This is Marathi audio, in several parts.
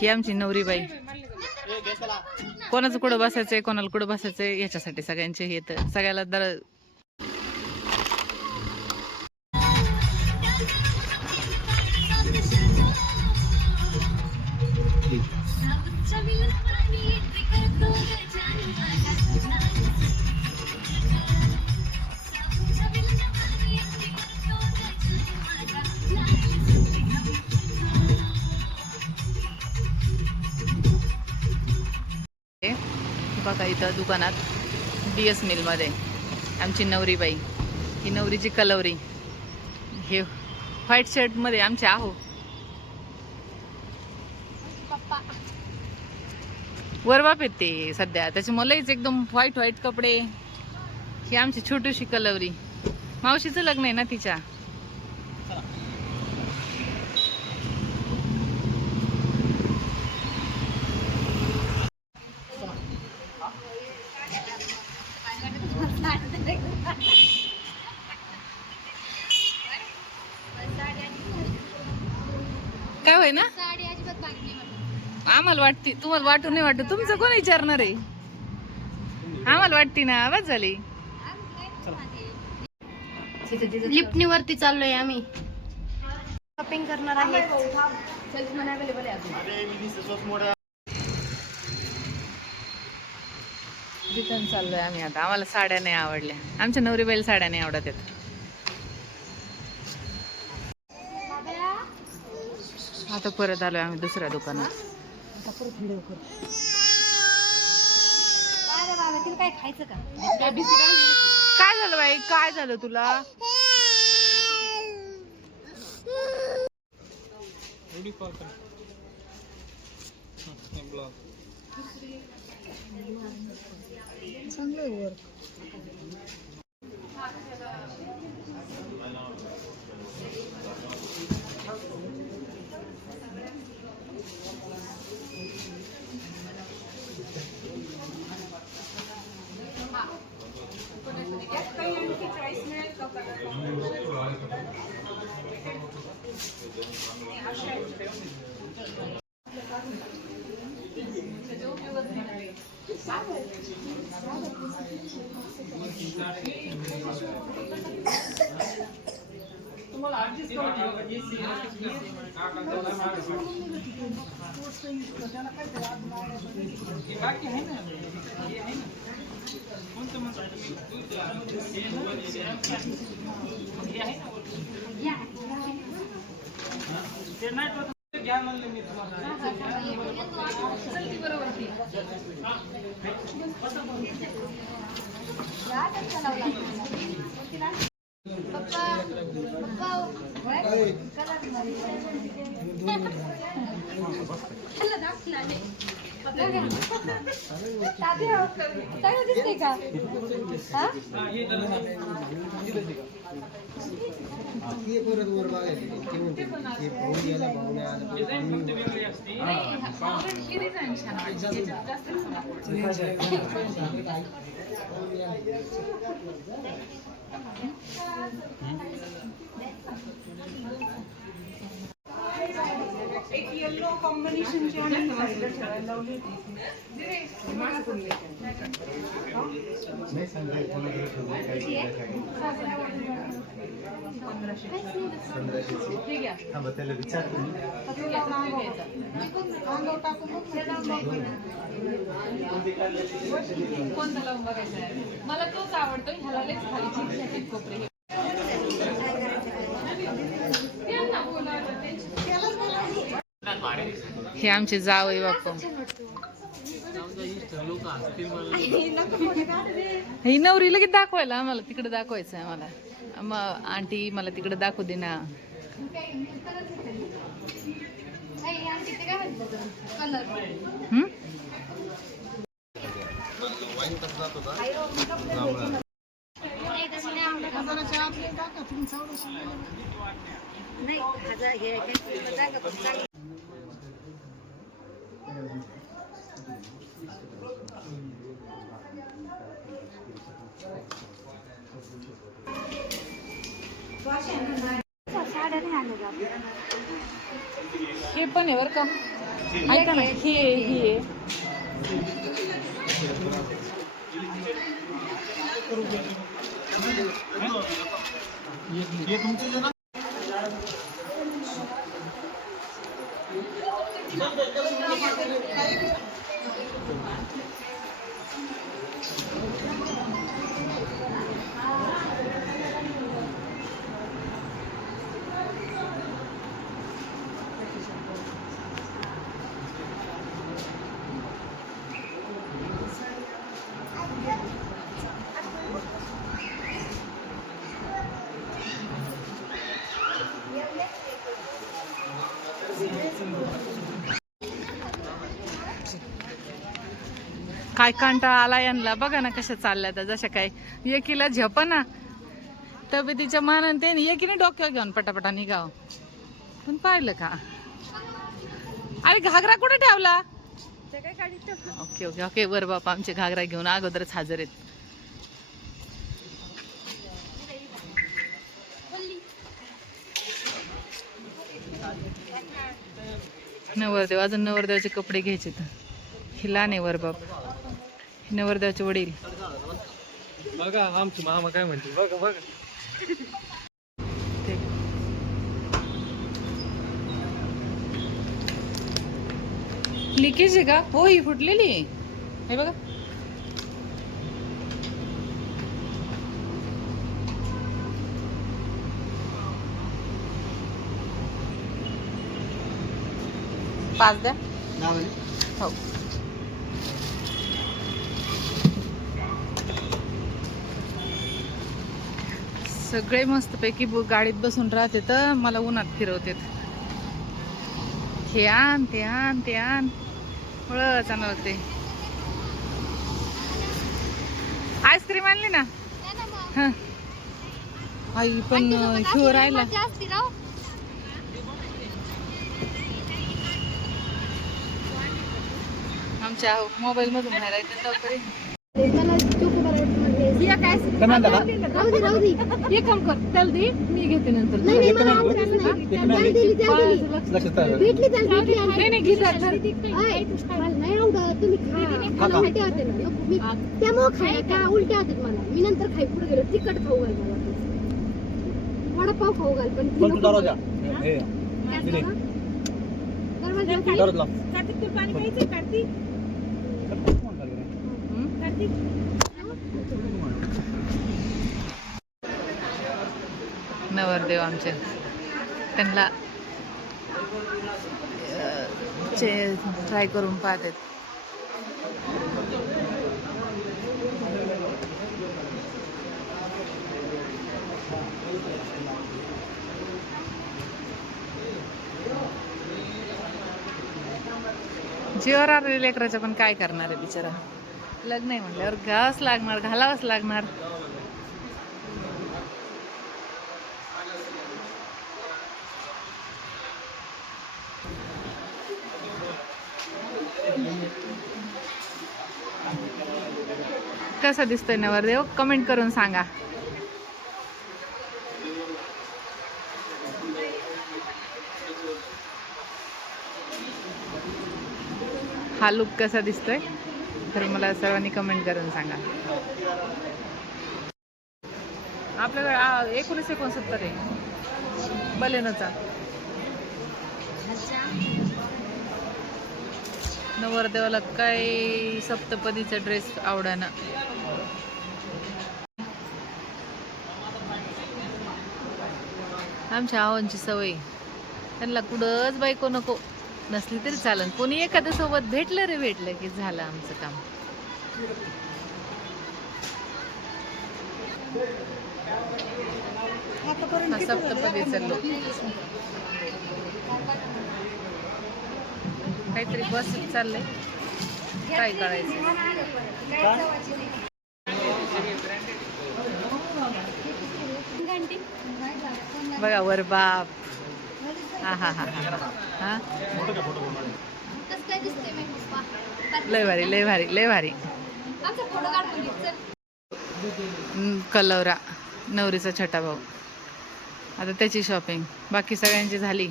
ही आमची नवरीबाई. कोणाचं कुठं बसायचंय, कोणाला कुठं बसायचंय याच्यासाठी सगळ्यांचे हे तर सगळ्याला बघा इथं दुकानात DS मिल मध्ये आमची नवरीबाई, ही नवरीची कलवरी. हे व्हाईट शर्ट मध्ये आमचे आहो वरबाप येते सध्या, त्याची मलाच एकदम व्हाईट व्हाईट कपडे. ही आमची छोटीशी कलवरी, मावशीचं लग्न आहे ना तिच्या. काय होय ना, आम्हाला वाटते, तुम्हाला वाटून नाही वाटत. तुमचं कोण विचारणार आहे, आम्हाला वाटते ना. आवाज झाली. लिफ्टनी वरती चाललोय आम्ही, शॉपिंग करणार आहे. रिटर्न चाललोय आम्ही आता. आम्हाला साड्या नाही आवडल्या, आमच्या नवरीबाईला साड्या नाही आवडत आहेत. आता परत आलोय आम्ही दुसऱ्या दुकानात. काय खायचं का? काय झालं बाई, काय झालं तुला? दिसते का? एक येलो कॉम्बिनेशन लावली कोणता लावून बघायचा आहे मला, तोच आवडतो. ह्याला लेच खाली कोपरे. हे आमचे जावई बाप्पा. ही नवरी लगेच दाखवायला आम्हाला तिकडे दाखवायचं आहे आम्हाला. आंटी मला तिकडे दाखवू दे ना. हे पण आहे बरं का. ऐका ना, ही आहे. काय कंटाळा आला यांना. बघा ना कशा चालल्या त्या, जशा काय एकीला झेप ना तब्येतीच्या मानाने ते एकीने डोक्यावर घेऊन पटापटा निघाव. पण पाहिलं का, अरे घागरा कुठे ठेवला? ओके ओके ओके, बर बापा आमचे घागरा घेऊन अगोदरच हजर आहेत. नवरदेव, अजून नवरदेवाचे कपडे घ्यायचे. तर हे लहान आहे वरबाप, नवरदेवाचे वडील. बघा आमची मामा काय म्हणते, बघा बघा. लिकेज आहे का? हो, ही फुटलेली आहे. हे बघा. पाच द्या. हो. सगळे मस्तपैकी गाडीत बसून राहते तर मला उन्हात फिरवते. हे आण ते आण ते आण, बरं चांगलं होते. आईस्क्रीम आणली ना? हं. आई पण शिवर राहिला. आमच्या मोबाईल मधून बाहेर येते लवकर. एक काम कर, त्याला दे, मी घेते नंतर. नाही नाही, घे जरा. नाही आवडत तुम्ही त्यामुळे खाय का उलट्या होतात मला. मी नंतर खाई पुढे गेलो तिखट खाऊ घाल मला, वडापाव खाऊ घाल. पण नवरदेव आमचे, त्यांना ट्राय करून पाहतात. जीवर आलेल्या लेकराचं पण काय करणार आहे बिचारा. लग्न आहे म्हटल्यावर घ्यावंच लागणार, घालावंच लागणार. कसा दिसतोय नवरदेव कमेंट करून सांगा. हा लुक कसा दिसतोय तर मला सर्वांनी कमेंट करून सांगा. आपल्याकडे 1969 आहे बलेनोचा. नवरदेवाला काय सप्तपदीचा ड्रेस आवडाना. आमच्या आवांची सवय, त्यांना कुठंच बायको नको नसली तरी चालन, कोणी एखाद्या सोबत भेटलं रे भेटलं की झालं आमचं काम. सप्तपदीचा लोक काहीतरी बस चाललंय, काय करायचं. बघा वर बाप, हा हा हा हा कसं काय दिसतंय मी पप्पा लय भारी लय भारी लय भारी. आमचा फोटो काढून घे चल. कलवरा नवरीचा छोटा भाऊ. आता त्याची शॉपिंग बाकी सगळ्यांची झाली,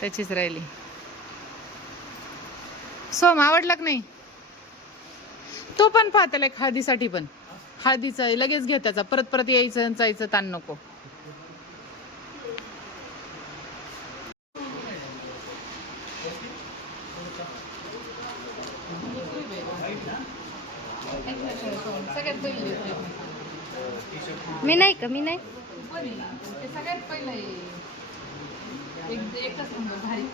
त्याचीच राहिली. सोम आवडला की नाही? तो पण पाहतलाय हळदीसाठी पण. हळदीचा लगेच घे त्याचा, परत परत यायचं जायचं ताण नको. मी नाही का मी नाही सगळ्यात पहिलं एकच नंबर भारी.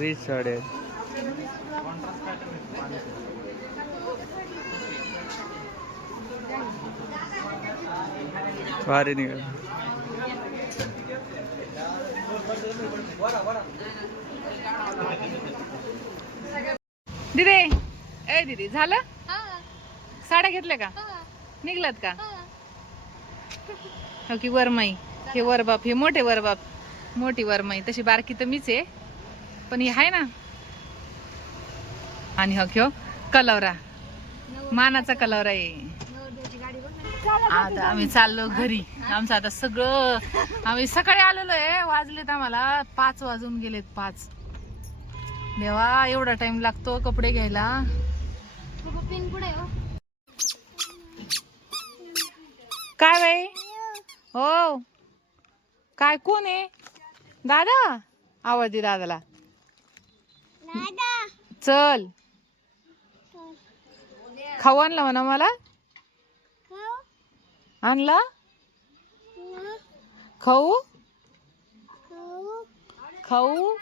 रिच साड्या भारी निघाल. दिदे ए दिदी झालं? हा साड्या घेतल्या का? हा निघलात का? हा हो की वरमाई, हे वरबाप, हे मोठे वरबाप, मोठी वरमाई. तशी बारकी तर मीच आहे, पण ही आहे ना. आणि हो की कलवरा, मानाचा कलवरा आहे. नवरदेवाची गाडी बघ ना. आता आम्ही चाललो घरी. आमचं आता सगळं, आम्ही सकाळी आलेलो आहे, वाजलेत आम्हाला 5 वाजून गेलेत 5. देवा एवढा टाइम लागतो कपडे घ्यायला. बाबा पिन कुठे आहे हो? काय बाई? हो काय, कोण आहे? दादा, आवाज दे दादाला. चल खाऊ आणला म्हणा मला. आणला खाऊ? खाऊ